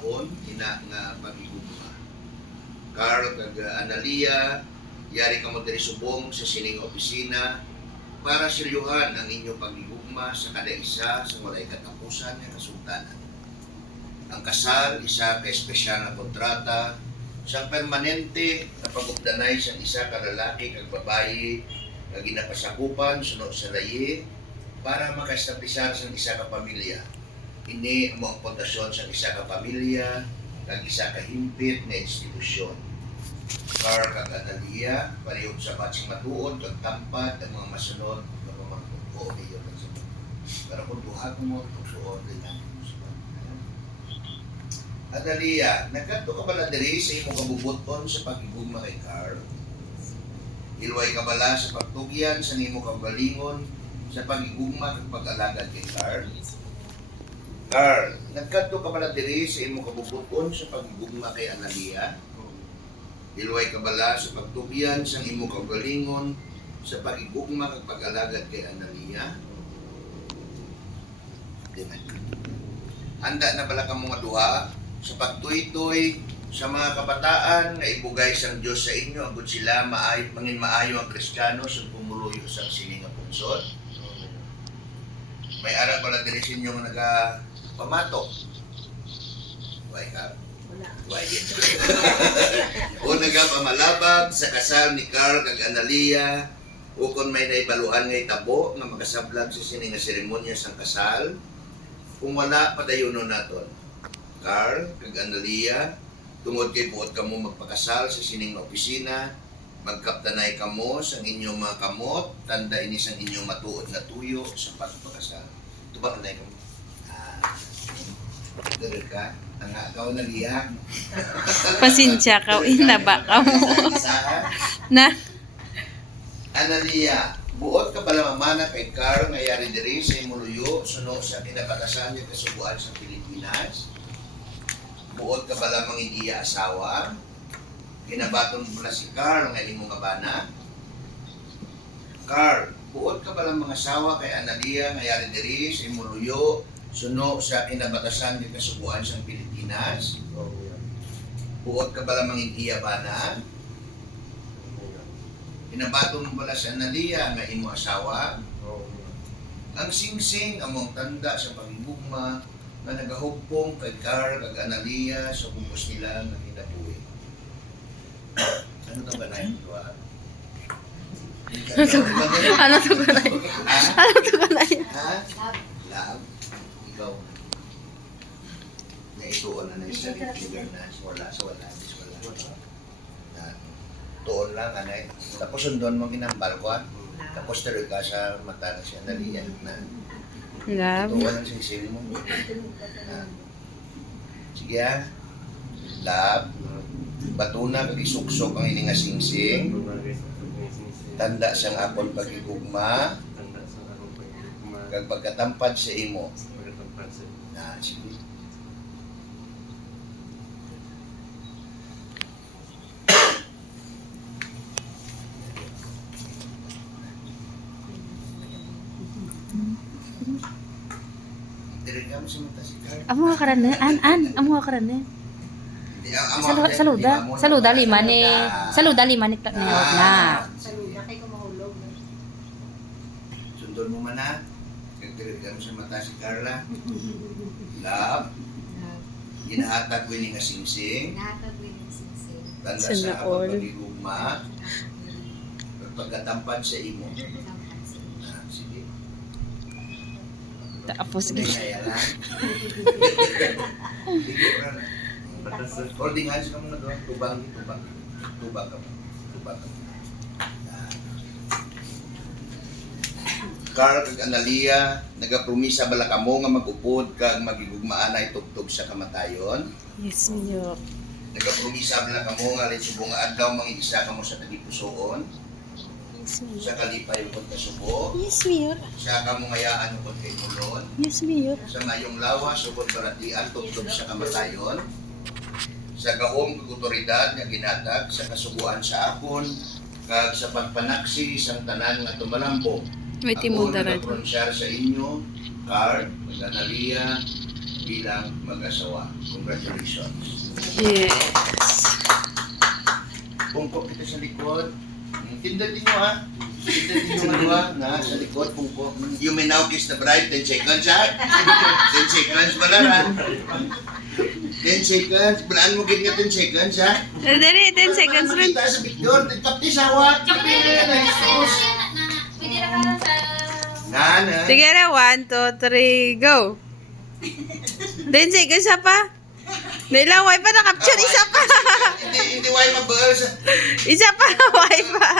panahon ina nga pagigugma. Carl kag Analia, yari ka mo diri subong sa sining opisina para silyuhan ang inyong pagigugma sa kada isa sa walay katapusan nga kasultanan. Ang kasal, isa ka espesyal na kontrata, siyang permanente na pag-ugdanay siyang isa ka lalaki kag babayi nga ginapasakupan sunod sa layi para makaestablisar sa isa ka pamilya. Ini mo ang pundasyon sa isa ka pamilya kag isa ka himpit na institusyon. Carl kag Analia, parehong sa matsing matuod kag tampad ang mga masunod na pamangkot ko o iyon. Pero kung buhat mo, pagsuod din ang Analia, nagkanto ka bala diri sa imong kabubuton sa pagigugma kay Carl? Hilway ka bala sa pagtugyan sa nimo kagalingon sa pagigugma kag pag-alagad kay Carl? Carl, nagkanto ka bala diri sa imong kabubuton sa pagigugma kay Analia? Hilway ka bala sa pagtugyan sa imong kagalingon sa pagigugma kag pag-alagad kay Analia? Handa na bala ka mga duha sa pagtuy-tuy sa mga kabataan nga ibugay sang Dios sa inyo agud sila mangin maayo ang Kristiyano sa pumuluyo sa sining nga punsod? May ara bala diri sa inyo nga nagapamatok? Why ka? Why yun? O nagapamalabag sa kasal ni Carl kag Analia o kung may naibaluan nga itabo nga makasablag sa sining nga seremonya sang kasal, kung wala padayonon naton. Carl kag Analia, tungod kay buot kamo magpakasal sa sining nga opisina, magkaptanay kamo sa inyong mga kamot, tanda ini sang inyong matuod na tuyo sa pagpakasal. Ito ba kanay kamo? Dere ka? Ang ikaw Analia? Pasensya ka, inaba ka mo. Na? Analia, buot ka pala mamana kay Carl nga yari diri sa imuluyo suno sa kinapakasan niya kasubuan sa Pilipinas? Buot ka pala mangin iya asawa? Ginabaton mo na si Carl nga imong abana? Carl, buot ka pala mga asawa kay Analia nga yari diri sa imuluyo suno sa kinabatasan niya kasubuan sa Pilipinas? Buot ka pala mangin iya bana? Pinabato mo pala sa Analia nga imo asawa? Ang singsing among tanda sa pagigugma nga nagahugpong kay Carl kag Analia sa kumpos nila nga kinabuhi. Ano ka ba na yun? Ano to ka na? Ano to ka na? Ha? Love? Ikaw? Naituon na na isa finger na wala. Tuon lang, anay. Tapos sundon mo ginambal ko, tapos tuloy ka sa mata na siya, Analia na. Love. Tuon ang singsing mo. Sige ha. Love. Batuna kag isuksok ang ini nga singsing. Tanda siyang akon pagigugma. Kag pagkatampad sa imo. Sige. Dirigam sa mata si Carl. Amo nga karane, amo nga karane. Saluda lima ni niyot na. Saluda kay kumahulog. Sundon mo man na. Dirigam sa mata si Carla. Love. Ginahatag ko ni nga singsing. Nahatag ko yung singsing. Tanda Sana sa all. akong pagigugma. Pagkatampad sa imo. Sige. Tapos Hindi kaya lang. Holding hands ka muna doon. Tubang ka mo. Carl kag Analia, nagapromisa bala kamo nga mag-upod kag magigugmaan ay tugtog sa kamatayon. Yes, Mayor. Nagapromisa bala kamo nga subong nga adlaw mangigisa kamo sa tagipusoon. Yes, Mayor. Sa kalipay ug kasubo. Yes, Mayor. Sa kamungayaan ug kay mulon. Yes, Mayor. Sa mayong lawas ug baratian tugtog sa kamatayon. Sa gahom kag otoridad nga ginatag sa kasubuan sa akon kag sa pagpanaksi sang tanan nga tumalambong. May timog Ako darad. nagpronsyar sa inyo, Carl, Analia, bilang mag-asawa. Congratulations. Yes. Pungkok kita sa likod. Tindatin nyo ha. Tindatin nyo maluwa na sa likod, pungkok. You may now kiss the bride. 10 seconds ha. 10 seconds pala ha. 10 seconds. Balaan mo ganyan 10 seconds ha. Dali, 10 seconds rin. Kita sa picture. Kapti sawa. Pwede na ka sa... Nana. Sige na, 1, 2, 3, go. 10 seconds isa pa. Nilaway pa na-capture, isa pa. Hindi why mabagal sa... Isa pa, naway pa.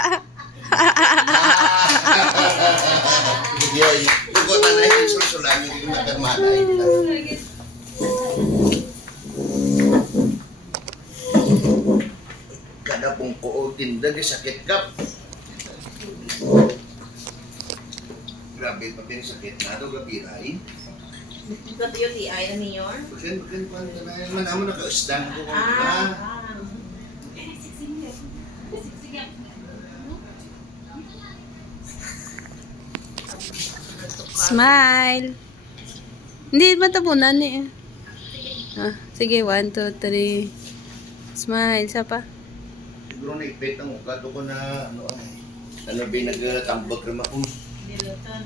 Yun. Tugutan na yung susulan yung nakarmada. Kada pong kuo tindag, sakit kap. Grabe pa yung sakit na ito, gabiray. Ito yung TI na mayor? Bukan pa na naman amo nakausdan ko. Smile. Hindi matapunan eh. Ah, sige, 1, 2, 3. Smile, isa pa. Siguro naipit ang ugat ko na ano ba nagtambag naman. Dilutan.